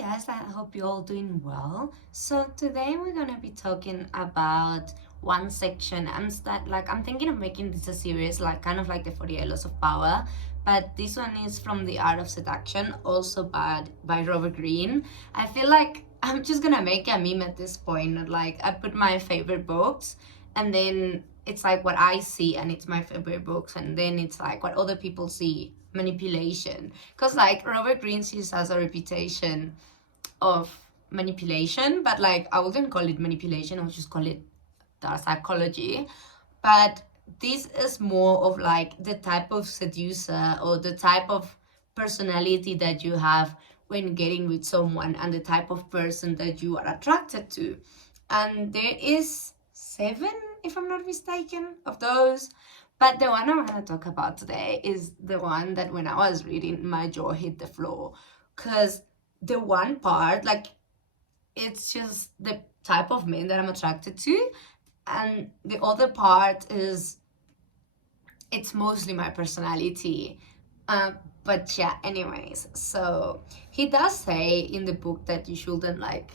guys, I hope you're all doing well. So today we're gonna be talking about one section. I'm thinking of making this a series, like kind of like the 48 Laws of Power. But this one is from The Art of Seduction, also by Robert Greene. I feel like I'm just gonna make a meme at this point. Like I put my favorite books, and then it's like what I see, and it's my favorite books, and then it's like what other people see, manipulation. Because like Robert Greene just has a reputation of manipulation, but like I wouldn't call it manipulation, I would just call it dark psychology. But this is more of like the type of seducer or the type of personality that you have when getting with someone, and the type of person that you are attracted to. And there is seven, if I'm not mistaken, of those. But the one I want to talk about today is the one that when I was reading, my jaw hit the floor. Because the one part, like, it's just the type of men that I'm attracted to. And the other part is it's mostly my personality. But yeah, anyways, so he does say in the book that you shouldn't like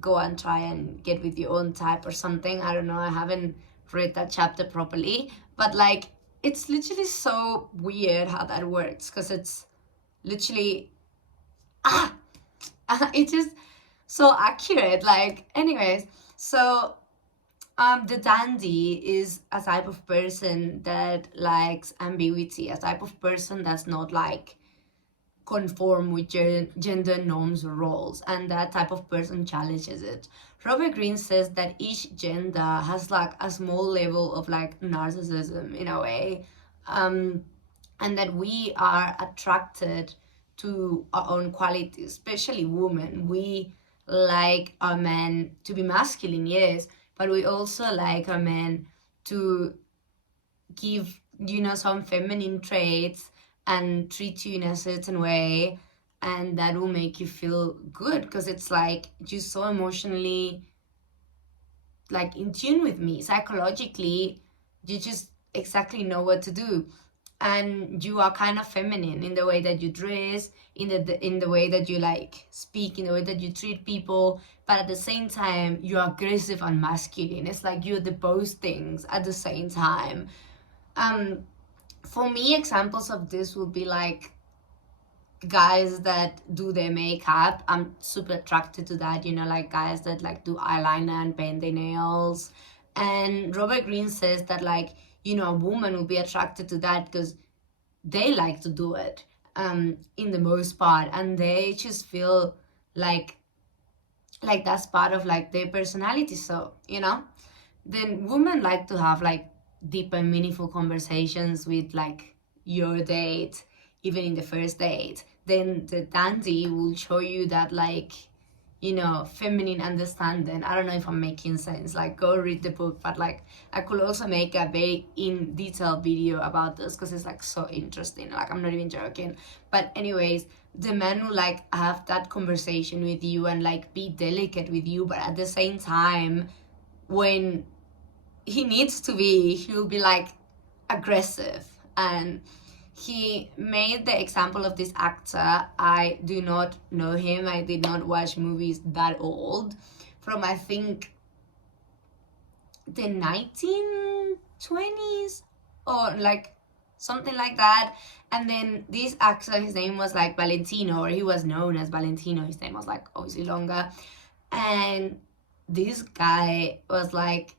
go and try and get with your own type or something. I don't know, I haven't read that chapter properly, but like it's literally so weird how that works because it's literally ah it's just so accurate. Like, anyways, so the dandy is a type of person that likes ambiguity, a type of person that's not like conform with gender norms or roles, and that type of person challenges it. Robert Greene says that each gender has like a small level of like narcissism in a way, um, and that we are attracted to our own qualities, especially women. We like our men to be masculine, yes, but we also like our men to give, some feminine traits and treat you in a certain way, and that will make you feel good because it's like you're so emotionally like in tune with me psychologically. You just exactly know what to do, and you are kind of feminine in the way that you dress, in the way that you like speak, in the way that you treat people, but at the same time you're aggressive and masculine. It's like you're the both things at the same time. um for me, examples of this would be like guys that do their makeup. I'm super attracted to that, like guys that like do eyeliner and paint their nails. And Robert Greene says that like, a woman will be attracted to that because they like to do it, in the most part, and they just feel like that's part of like their personality. So, then women like to have like deep and meaningful conversations with like your date, even in the first date. Then the dandy will show you that like, feminine understanding. I don't know if I'm making sense. Like, go read the book, but like I could also make a very in detail video about this because it's like so interesting. Like, I'm not even joking. But anyways, the man will like have that conversation with you and like be delicate with you, but at the same time, when he needs to be, he'll be like aggressive. And he made the example of this actor. I do not know him. I did not watch movies that old, from I think the 1920s or like something like that. And then this actor, his name was like Valentino, or he was known as Valentino. His name was like obviously longer. And this guy was like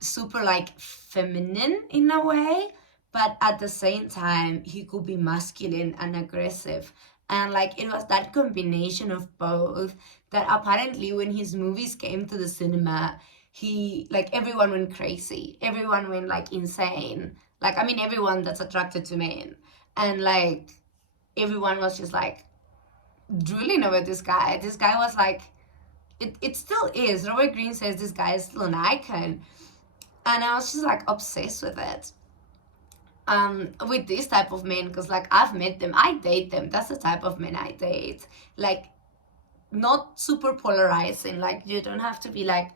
super like feminine in a way, but at the same time he could be masculine and aggressive. And like it was that combination of both that apparently when his movies came to the cinema, he like everyone went crazy, everyone went like insane. Like, I mean, everyone that's attracted to men, and like everyone was just like drooling over this guy. This guy was like, it still is. Robert Greene says this guy is still an icon, and I was just like obsessed with it. With this type of men, because like I've met them, I date them. That's the type of men I date. Like, not super polarizing. Like, you don't have to be like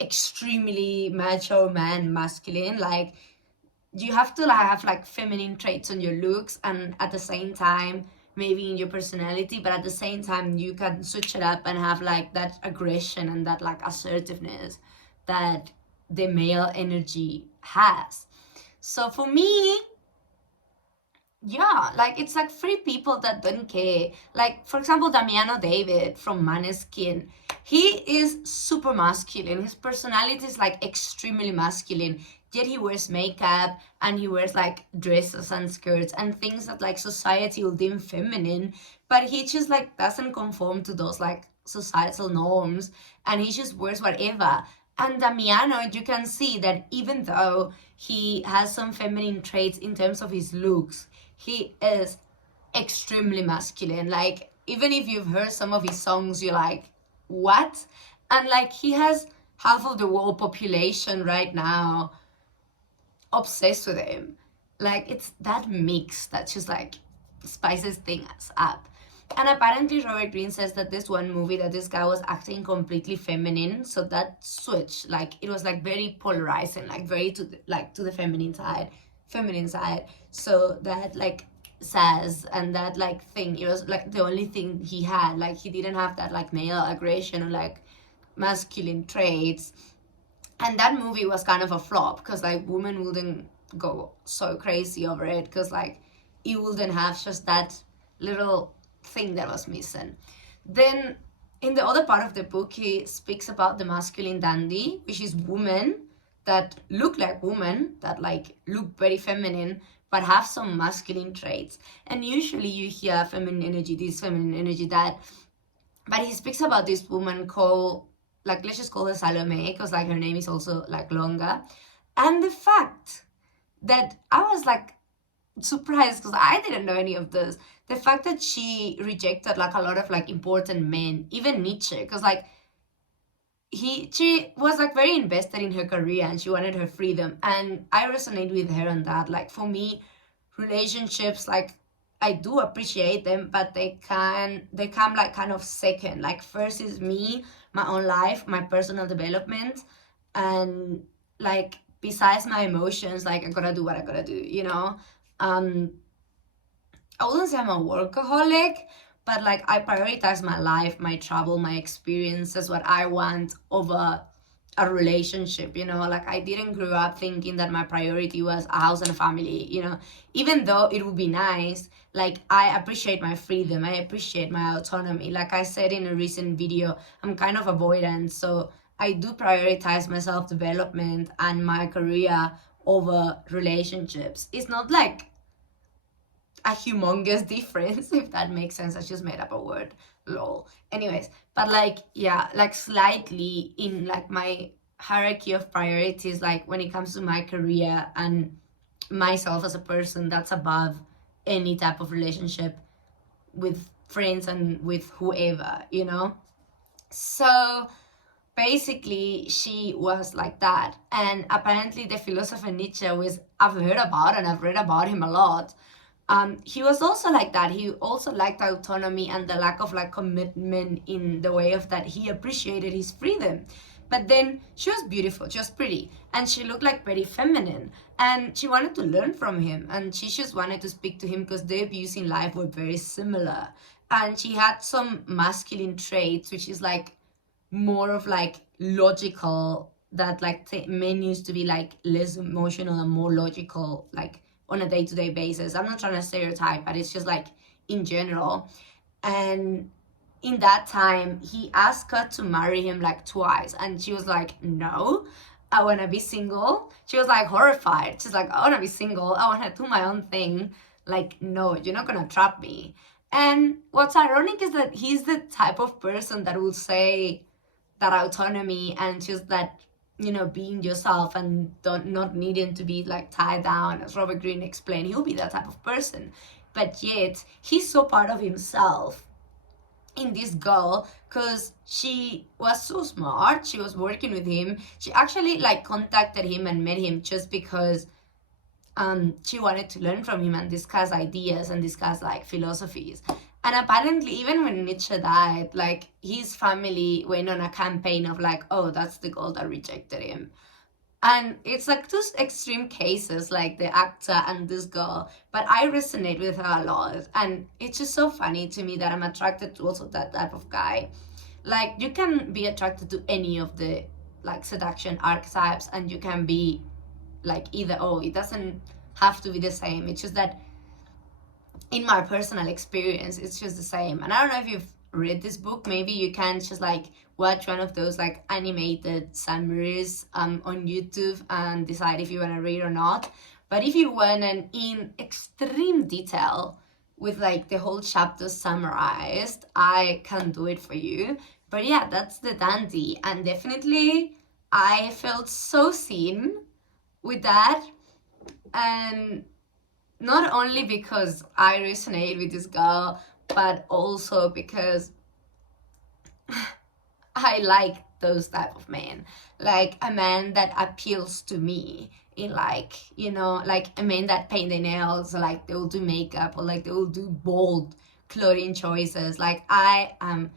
extremely macho man masculine. Like, you have to have like feminine traits on your looks, and at the same time maybe in your personality, but at the same time you can switch it up and have like that aggression and that like assertiveness that the male energy has. So for me, yeah, like it's like three people that don't care. Like for example, Damiano David from Maneskin. He is super masculine. His personality is like extremely masculine. Yet he wears makeup and he wears like dresses and skirts and things that like society will deem feminine. But he just like doesn't conform to those like societal norms, and he just wears whatever. And Damiano, you can see that even though he has some feminine traits in terms of his looks, he is extremely masculine. Like, even if you've heard some of his songs, you're like, what? And like, he has half of the world population right now obsessed with him. Like, it's that mix that just like spices things up. And apparently Robert Greene says that this one movie that this guy was acting completely feminine, so that switch, like it was like very polarizing, like very to the feminine side. So that like sass and that like thing, it was like the only thing he had. Like he didn't have that like male aggression or like masculine traits. And that movie was kind of a flop because like women wouldn't go so crazy over it because like it wouldn't have just that little thing that was missing. Then in the other part of the book, he speaks about the masculine dandy, which is women that look like women, that like look very feminine, but have some masculine traits. And usually you hear feminine energy, this, feminine energy, that. But he speaks about this woman called, like, let's just call her Salome, because like her name is also like longer. And the fact that I was like surprised because I didn't know any of this. The fact that she rejected like a lot of like important men, even Nietzsche, because like she was like very invested in her career and she wanted her freedom, and I resonate with her on that. Like for me, relationships, like I do appreciate them, but they come like kind of second. Like first is me, my own life, my personal development, and like besides my emotions, like I gotta do what I gotta do, you know. um I wouldn't say I'm a workaholic, but like I prioritize my life, my travel, my experiences, what I want over a relationship, you know. Like I didn't grow up thinking that my priority was a house and a family, you know. Even though it would be nice, like I appreciate my freedom, I appreciate my autonomy. Like I said in a recent video, I'm kind of avoidant, so I do prioritize my self-development and my career over relationships. It's not like a humongous difference, if that makes sense. I just made up a word, lol. Anyways, but like yeah, like slightly in like my hierarchy of priorities, like when it comes to my career and myself as a person, that's above any type of relationship with friends and with whoever, you know. So basically she was like that. And apparently the philosopher Nietzsche was, I've heard about and I've read about him a lot. He was also like that. He also liked autonomy and the lack of like commitment, in the way of that he appreciated his freedom. But then she was beautiful, she was pretty, and she looked like very feminine. And she wanted to learn from him, and she just wanted to speak to him because their views in life were very similar. And she had some masculine traits, which is like more of like logical, that like men used to be like less emotional and more logical, like on a day-to-day basis. I'm not trying to stereotype, but it's just like in general. And in that time he asked her to marry him like twice, and she was like, no, I want to be single. She was like horrified. She's like, I want to be single, I want to do my own thing. Like, no, you're not gonna trap me. And what's ironic is that he's the type of person that will say that autonomy and just that, you know, being yourself and not needing to be like tied down, as Robert Greene explained, he'll be that type of person. But yet he's so part of himself in this girl, because she was so smart, she was working with him, she actually like contacted him and met him just because she wanted to learn from him and discuss ideas and discuss like philosophies. And apparently, even when Nietzsche died, like his family went on a campaign of like, oh, that's the girl that rejected him. And it's like two extreme cases, like the actor and this girl, but I resonate with her a lot. And it's just so funny to me that I'm attracted to also that type of guy. Like, you can be attracted to any of the like seduction archetypes, and you can be like either or. It doesn't have to be the same. It's just that in my personal experience, it's just the same. And I don't know if you've read this book. Maybe you can just like watch one of those like animated summaries on YouTube and decide if you want to read or not. But if you want an in extreme detail with like the whole chapter summarized, I can do it for you. But yeah, that's the dandy. And definitely I felt so seen with that. And not only because I resonate with this girl, but also because I like those type of men. Like a man that appeals to me in like, you know, like a man that paint their nails, like they will do makeup, or like they will do bold clothing choices. Like I am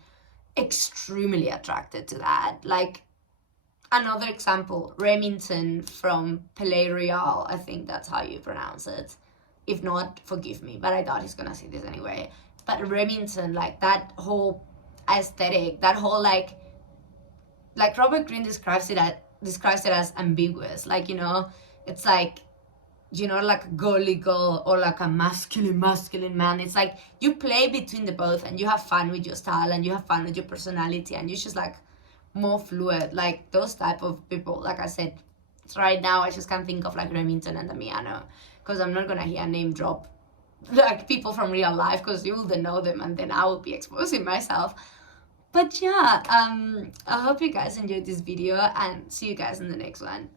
extremely attracted to that. Like another example, Remington from Palais Royal, I think that's how you pronounce it. If not, forgive me, but I thought he's gonna see this anyway. But Remington, like that whole aesthetic, that whole like Robert Greene describes it as ambiguous. Like, you know, it's like, you know, like a girly girl or like a masculine man. It's like you play between the both, and you have fun with your style, and you have fun with your personality, and you're just like more fluid. Like those type of people, like I said, right now I just can't think of like Remington and Damiano, because I'm not gonna hear name drop like people from real life, because you wouldn't know them, and then I will be exposing myself. But yeah, I hope you guys enjoyed this video, and see you guys in the next one.